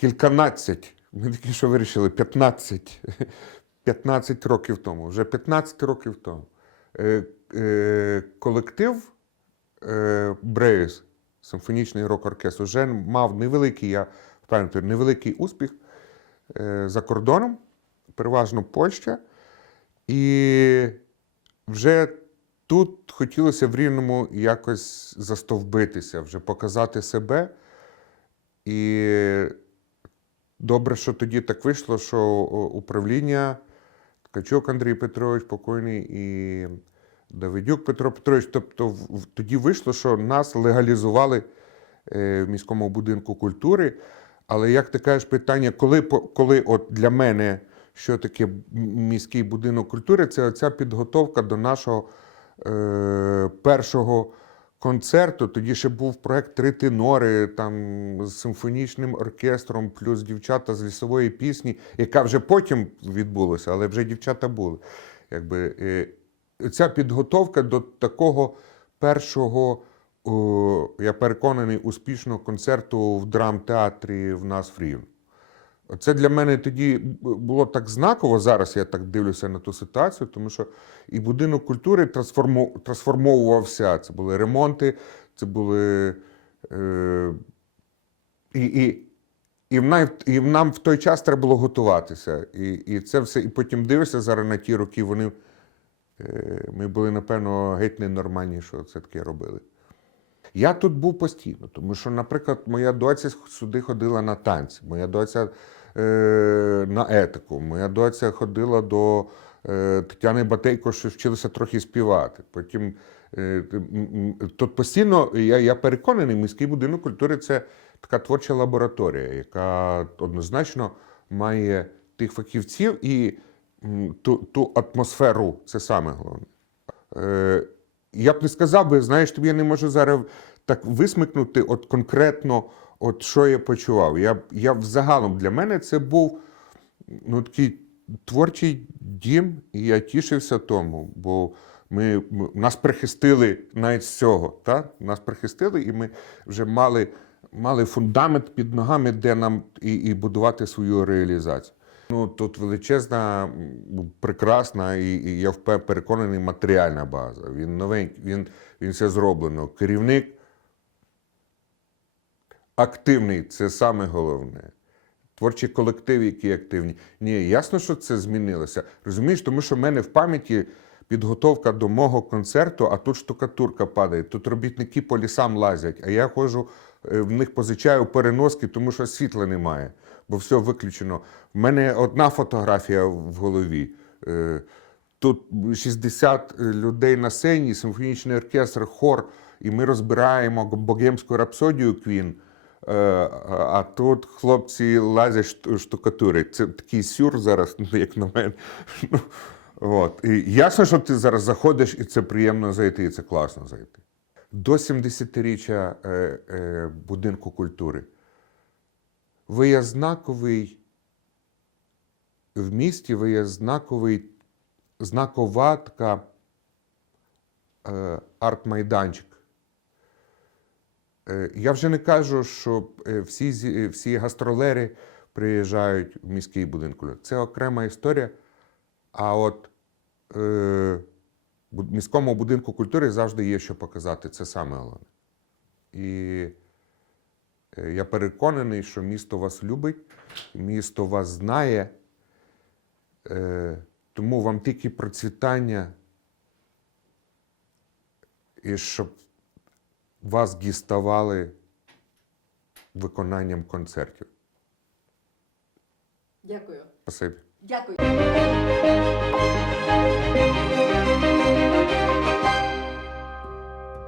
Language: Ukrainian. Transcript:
кільканадцять, ми такі, що вирішили, 15, 15 років тому, вже 15 років тому. Е, е, колектив е, Бреюс, симфонічний рок-оркестр, вже мав невеликий, я впевнений, невеликий успіх е, за кордоном, переважно Польща. І вже тут хотілося в Рівному якось застовбитися, вже показати себе. І добре, що тоді так вийшло, що управління Ткачук Андрій Петрович, покойний, і Давидюк Петро Петрович. Тобто тоді вийшло, що нас легалізували е, в міському будинку культури. Але як ти кажеш, питання, коли, коли от для мене що таке міський будинок культури, це оця підготовка до нашого е, першого концерту. Тоді ще був проект Три тенори там, з симфонічним оркестром, плюс дівчата з лісової пісні, яка вже потім відбулася, але вже дівчата були. Якби, е, ця підготовка до такого першого, о, я переконаний, успішного концерту в драмтеатрі в нас в Рівно. Це для мене тоді було так знаково. Зараз я так дивлюся на ту ситуацію, тому що і будинок культури трансформовувався. Це були ремонти, це були. Е, і, і, і, нам, і нам в той час треба було готуватися. І, і це все. І потім дивишся зараз на ті роки, вони. Е, ми були, напевно, геть ненормальні, що це таке робили. Я тут був постійно, тому що, наприклад, моя доця сюди ходила на танці, моя доця на етику, моя доця ходила до е, Тетяни Батейко, що вчилася трохи співати. Потім е, тут постійно я, я переконаний, міський будинок культури це така творча лабораторія, яка однозначно має тих фахівців і ту, ту атмосферу, це саме головне. Е, я б не сказав би, знаєш, тобі я не можу зараз так висмикнути от конкретно, от що я почував. Я, я взагалом для мене це був ну, такий творчий дім, і я тішився тому, бо ми, ми- нас прихистили навіть з цього. Та? Нас прихистили, і ми вже мали, мали фундамент під ногами, де нам і, і будувати свою реалізацію. Ну, тут величезна, прекрасна і, і я впев- переконаний, матеріальна база. Він новенький, він, він все зроблено. Керівник активний, це саме головне. Творчі колективи, які активні. Ні, ясно, що це змінилося. Розумієш, тому що в мене в пам'яті підготовка до мого концерту, а тут штукатурка падає, тут робітники по лісам лазять, а я ходжу, е, в них позичаю переноски, тому що світла немає, бо все виключено. В мене одна фотографія в голові. Е, Тут 60 людей на сцені, симфонічний оркестр, хор, і ми розбираємо богемську рапсодію Квін. Е, А тут хлопці лазять шту- штукатури. Це такий сюр зараз, ну, як на мене. Ну, От. І ясно, що ти зараз заходиш, і це приємно зайти, і це класно зайти. До 70-річчя е, е, будинку культури. Ви є знаковий в місті, ви є знаковий, знакова така е, арт-майданчик. Е, Я вже не кажу, що е, всі, всі гастролери приїжджають в міський будинок. культури. Це окрема історія. А от е, міському будинку культури завжди є що показати. Це саме головне. І е, я переконаний, що місто вас любить, місто вас знає. Е, тому вам тільки процвітання. І щоб вас діставали виконанням концертів. Дякую. Спасибі. Дякую.